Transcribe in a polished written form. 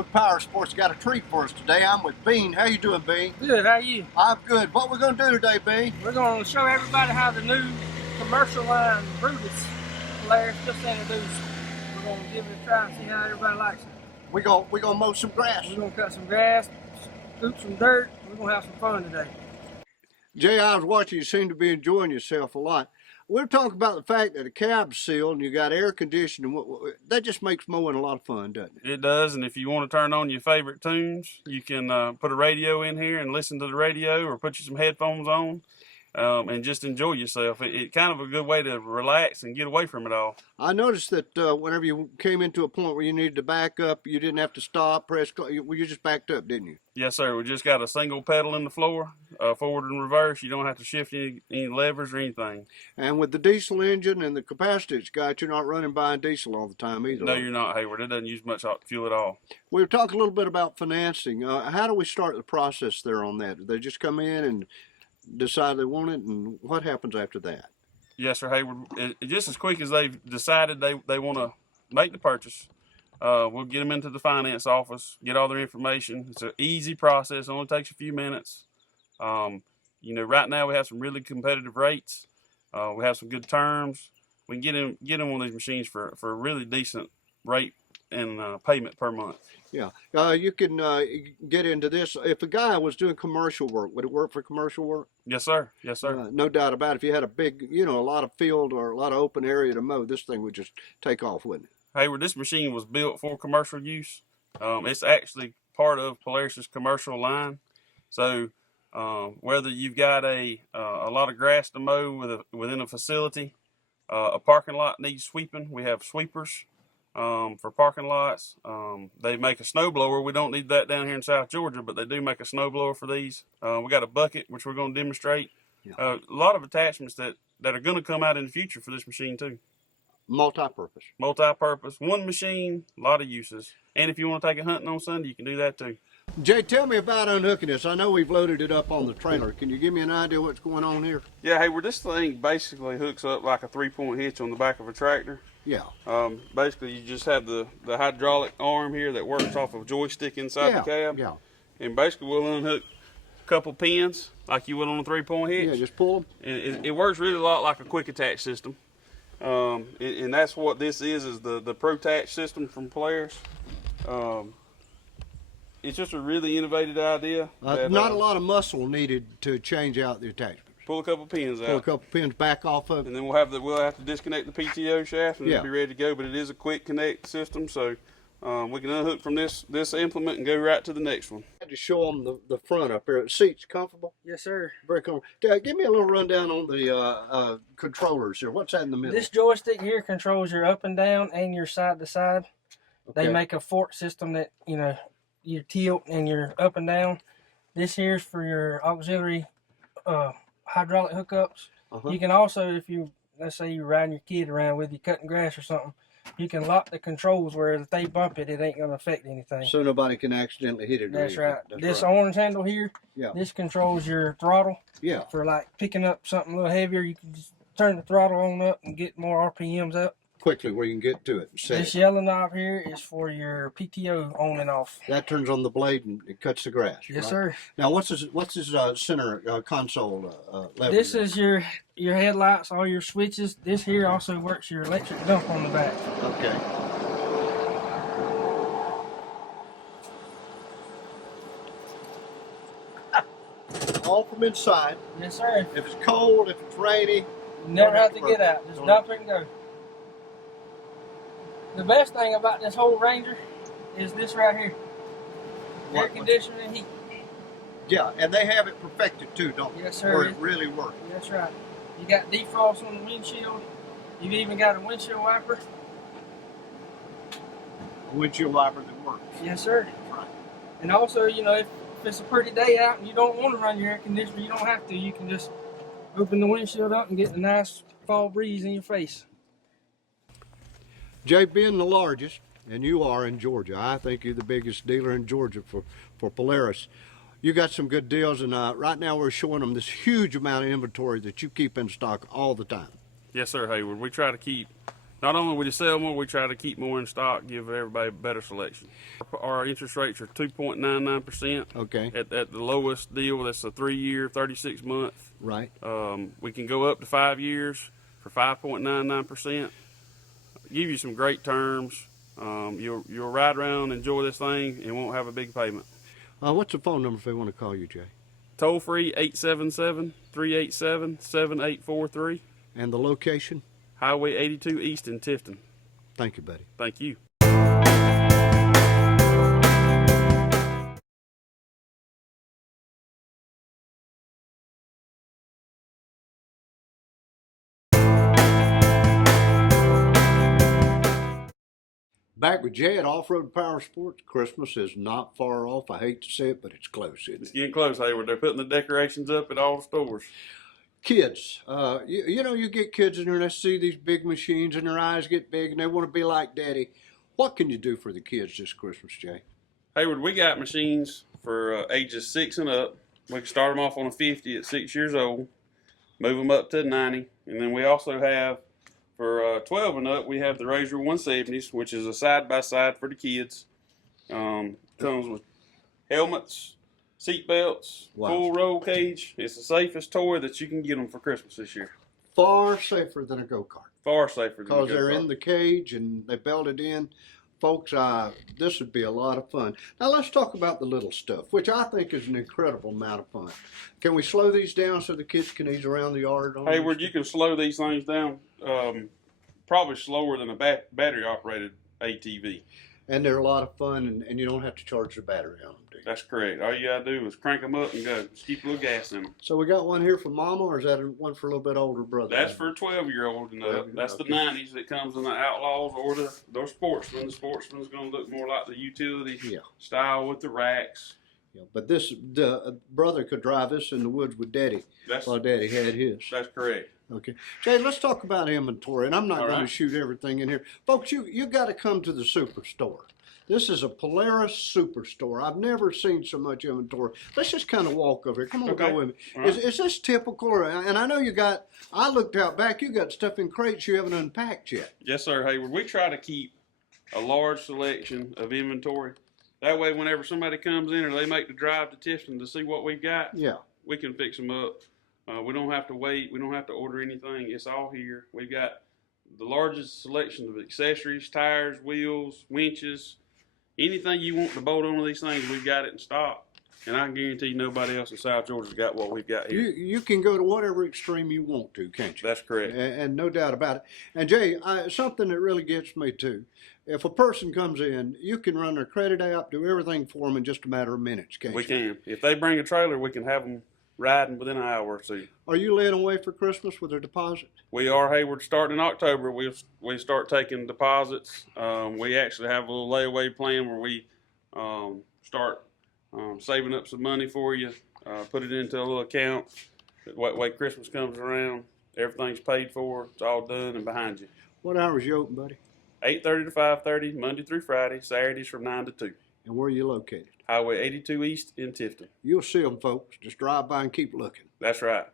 Road Power Sports got a treat for us today. I'm with Bean. How you doing, Bean? Good, how are you? I'm good. What we're going to do today, Bean? We're going to show everybody how the new commercial line Brutus Polaris just introduced. We're going to give it a try and see how everybody likes it. We're gonna mow some grass. We're going to cut some grass, scoop some dirt. We're going to have some fun today. Jay, I was watching. You seem to be enjoying yourself a lot. We're talking about the fact that the cab's sealed and you got air conditioning. That just makes mowing a lot of fun, doesn't it? It does, and if you want to turn on your favorite tunes, you can put a radio in here and listen to the radio, or put you some headphones on and just enjoy yourself. It's kind of a good way to relax and get away from it all. I noticed that whenever you came into a point where you needed to back up, you didn't have to stop, press. You just backed up, didn't you? Yes, sir. We just got a single pedal in the floor, forward and reverse. You don't have to shift any levers or anything. And with the diesel engine and the capacity it's got, you're not running buying diesel all the time either. No, you're not, Hayward. It doesn't use much fuel at all. We were talking a little bit about financing. How do we start the process there on that? Do they just come in and decide they want it, and what happens after that? Yes, sir, Hayward. Just as quick as they've decided they want to make the purchase, we'll get them into the finance office, get all their information. It's an easy process. It only takes a few minutes. Right now we have some really competitive rates. We have some good terms. We can get them one of these machines for a really decent rate and payment per month. Yeah, you can get into this. If a guy was doing commercial work, would it work for commercial work? Yes, sir. Yes, sir. No doubt about it. If you had a big, a lot of field or a lot of open area to mow, this thing would just take off, wouldn't it? Hayward, this machine was built for commercial use. It's actually part of Polaris's commercial line. So whether you've got a lot of grass to mow within a facility, a parking lot needs sweeping, we have sweepers. For parking lots, they make a snow blower. We don't need that down here in South Georgia, but they do make a snow blower for these. We got a bucket, which we're going to demonstrate. Yeah. A lot of attachments that are going to come out in the future for this machine too. Multi-purpose. Multi-purpose. One machine, a lot of uses. And if you want to take it hunting on Sunday, you can do that too. Jay, tell me about unhooking this. I know we've loaded it up on the trailer. Can you give me an idea what's going on here? Yeah, Hayward, this thing basically hooks up like a 3-point hitch on the back of a tractor. Yeah. Basically, you just have the hydraulic arm here that works off of a joystick inside the cab. Yeah. And basically, we'll unhook a couple pins like you would on a 3-point hitch. Yeah, just pull them. And it works really a lot like a quick attach system. And that's what this is the ProTach system from Polaris. It's just a really innovative idea. Not a lot of muscle needed to change out the attachment. Pull a couple pins out. Pull a couple pins back off of it. And then we'll have to disconnect the PTO shaft and it'll be ready to go. But it is a quick connect system, so we can unhook from this implement and go right to the next one. I had to show them the front up here. The seat's comfortable? Yes, sir. Very comfortable. Give me a little rundown on the controllers here. What's that in the middle? This joystick here controls your up and down and your side to side. Okay. They make a fork system that, your tilt and your up and down. This here's for your auxiliary hydraulic hookups. You can also, let's say you're riding your kid around with you cutting grass or something, you can lock the controls where if they bump it, it ain't going to affect anything. So nobody can accidentally hit it. That's right. This orange handle here, this controls your throttle. Yeah. For like picking up something a little heavier, you can just turn the throttle on up and get more RPMs up. Quickly where you can get to it. This yellow knob here is for your PTO on and off. That turns on the blade and it cuts the grass. Yes, right? sir. Now what's this center console lever? This is your headlights, all your switches. This here also works your electric dump on the back. Okay. All from inside. Yes, sir. If it's cold, if it's rainy, You never have to get out. Just dump it and go. The best thing about this whole Ranger is this right here. Air conditioning and heat. Yeah, and they have it perfected too, don't they? Yes, sir. Where it really works. That's right. You got defrost on the windshield. You've even got a windshield wiper. A windshield wiper that works. Yes, sir. Right. And also, if it's a pretty day out and you don't want to run your air conditioner, you don't have to. You can just open the windshield up and get the nice fall breeze in your face. Jay, being the largest, and you are in Georgia, I think you're the biggest dealer in Georgia for Polaris. You got some good deals, and right now we're showing them this huge amount of inventory that you keep in stock all the time. Yes, sir, Hayward. We try to keep Not only will you sell more, we try to keep more in stock, give everybody a better selection. Our interest rates are 2.99%. Okay. At the lowest deal, that's a 3-year, 36-month. Right. We can go up to 5 years for 5.99%. Give you some great terms. You'll ride around, enjoy this thing, and won't have a big payment. What's the phone number if they want to call you, Jay? Toll free 877-387-7843. And the location? Highway 82 East in Tifton. Thank you, buddy. Thank you. Back with Jay at Off-Road Power Sports. Christmas is not far off. I hate to say it, but it's close, isn't It's it? getting close, Hayward. They're putting the decorations up at all the stores. Kids, you get kids in there and they see these big machines and their eyes get big and they want to be like Daddy. What can you do for the kids this Christmas, Jay? Hayward, we got machines for ages 6 and up. We can start them off on a 50 at 6 years old, move them up to 90, and then we also have for 12 and up, we have the Razor 170s, which is a side-by-side for the kids. Comes with helmets, seat belts, Wow. full roll cage. It's the safest toy that you can get them for Christmas this year. Far safer than a go-kart. Far safer than Because a they're go-kart. in the cage and they belted in. Folks, this would be a lot of fun. Now let's talk about the little stuff, which I think is an incredible amount of fun. Can we slow these down so the kids can ease around the yard? On Hayward, these? you can slow these things down probably slower than a battery-operated ATV. And they're a lot of fun, and you don't have to charge the battery on them, do you? That's correct. All you gotta do is crank them up and go. Just keep a little gas in them. So we got one here for Mama, or is that one for a little bit older brother? That's for a 12-year-old and up. That's the Okay. 90s that comes in the Outlaws or the Sportsman. The Sportsman's gonna look more like the utility Yeah. style with the racks. Yeah, but the brother could drive this in the woods with Daddy That's while Daddy had his. correct. Okay, Jay, let's talk about inventory, and I'm not All going to right. shoot everything in here, folks. You got to come to the Superstore. This is a Polaris Superstore. I've never seen so much inventory. Let's just kind of walk over here. Come on, Okay. go with me. All right. Is this typical? And I know you got. I looked out back. You got stuff in crates you haven't unpacked yet. Yes, sir, Hayward. We try to keep a large selection of inventory. That way, whenever somebody comes in or they make the drive to Tifton to see what we've got, Yeah. we can fix them up. We don't have to wait. We don't have to order anything. It's all here. We've got the largest selection of accessories, tires, wheels, winches, anything you want to bolt onto these things, we've got it in stock. And I can guarantee nobody else in South Georgia's got what we've got here. You can go to whatever extreme you want to, can't you? That's correct. And no doubt about it. And Jay, something that really gets me too, if a person comes in, you can run their credit app, do everything for them in just a matter of minutes, can't We you? can. If they bring a trailer, we can have them riding within an hour or two. Are you laying away for Christmas with a deposit? We are, Hayward. Starting in October, we start taking deposits. We actually have a little layaway plan where we start saving up some money for you, put it into a little account. That way Christmas comes around, everything's paid for, it's all done and behind you. What hours you open, buddy? 8:30 to 5:30, Monday through Friday, Saturdays from 9 to 2. And where are you located? Highway 82 East in Tifton. You'll see them, folks. Just drive by and keep looking. That's right.